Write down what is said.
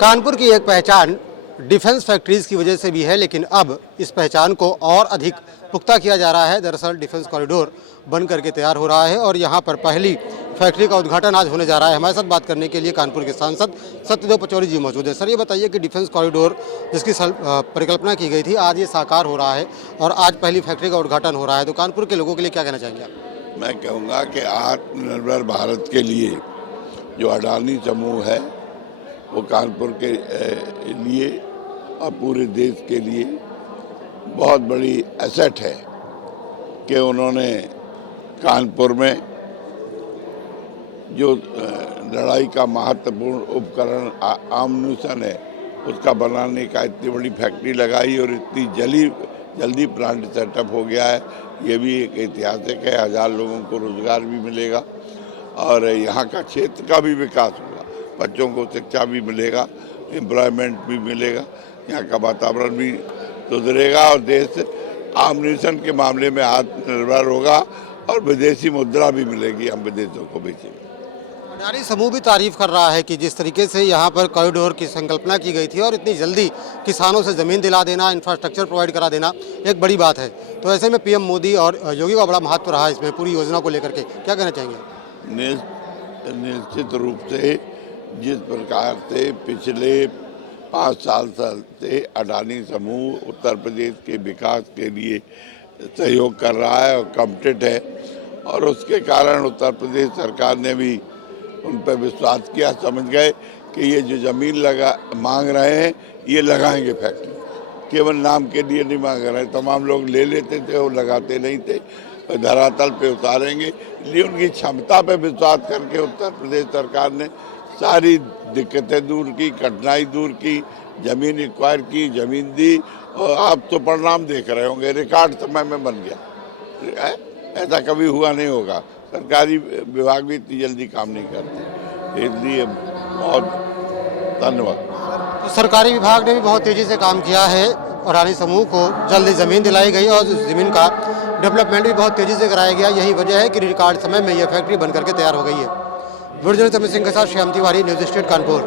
कानपुर की एक पहचान डिफेंस फैक्ट्रीज की वजह से भी है, लेकिन अब इस पहचान को और अधिक पुख्ता किया जा रहा है। दरअसल डिफेंस कॉरिडोर बन करके तैयार हो रहा है और यहाँ पर पहली फैक्ट्री का उद्घाटन आज होने जा रहा है। हमारे साथ बात करने के लिए कानपुर के सांसद सत्यदेव पचौरी जी मौजूद है। सर, ये बताइए कि डिफेंस कॉरिडोर जिसकी परिकल्पना की गई थी, आज ये साकार हो रहा है और आज पहली फैक्ट्री का उद्घाटन हो रहा है, तो कानपुर के लोगों के लिए क्या कहना चाहेंगे आप? मैं कहूँगा कि आत्मनिर्भर भारत के लिए जो अडानी समूह है वो कानपुर के लिए और पूरे देश के लिए बहुत बड़ी एसेट है कि उन्होंने कानपुर में जो लड़ाई का महत्वपूर्ण उपकरण आम्यूनिशन है उसका बनाने का इतनी बड़ी फैक्ट्री लगाई और इतनी जल्दी प्लांट सेटअप हो गया है। ये भी एक ऐतिहासिक है। 1000 लोगों को रोजगार भी मिलेगा और यहाँ का क्षेत्र का भी विकास होगा, बच्चों को शिक्षा भी मिलेगा, एम्प्लॉयमेंट भी मिलेगा, यहाँ का वातावरण भी सुधरेगा और देश आम्यूनिशन के मामले में आत्मनिर्भर होगा और विदेशी मुद्रा भी मिलेगी, हम विदेशों को बेचेंगे। अडानी समूह भी तारीफ कर रहा है कि जिस तरीके से यहाँ पर कॉरिडोर की संकल्पना की गई थी और इतनी जल्दी किसानों से ज़मीन दिला देना, इंफ्रास्ट्रक्चर प्रोवाइड करा देना एक बड़ी बात है। तो ऐसे में पीएम मोदी और योगी का बड़ा महत्व रहा इसमें पूरी योजना को लेकर के, क्या कहना चाहेंगे? निश्चित रूप से जिस प्रकार से पिछले 5 साल से अडानी समूह उत्तर प्रदेश के विकास के लिए सहयोग कर रहा है और कमिटेड है और उसके कारण उत्तर प्रदेश सरकार ने भी उन पर विश्वास किया, समझ गए कि ये जो ज़मीन मांग रहे हैं ये लगाएंगे फैक्ट्री, केवल नाम के लिए नहीं मांग रहे। तमाम लोग ले लेते थे और लगाते नहीं थे, धरातल पे उतारेंगे। इसलिए उनकी क्षमता पे विश्वास करके उत्तर प्रदेश सरकार ने सारी दिक्कतें दूर की, कठिनाई दूर की, ज़मीन एक्वायर की, ज़मीन दी और आप तो परिणाम देख रहे होंगे, रिकॉर्ड समय में बन गया। ऐसा कभी हुआ नहीं होगा। सरकारी विभाग भी इतनी जल्दी काम नहीं करते, इसलिए बहुत धन्यवाद। तो सरकारी विभाग ने भी बहुत तेज़ी से काम किया है। अडानी समूह को जल्दी ज़मीन दिलाई गई और ज़मीन का डेवलपमेंट भी बहुत तेज़ी से कराया गया। यही वजह है कि रिकॉर्ड समय में यह फैक्ट्री बन करके तैयार हो गई है। वीडियो जर्नलिस्ट अमित सिंह के साथ श्याम तिवारी, न्यूज़ स्टेट कानपुर।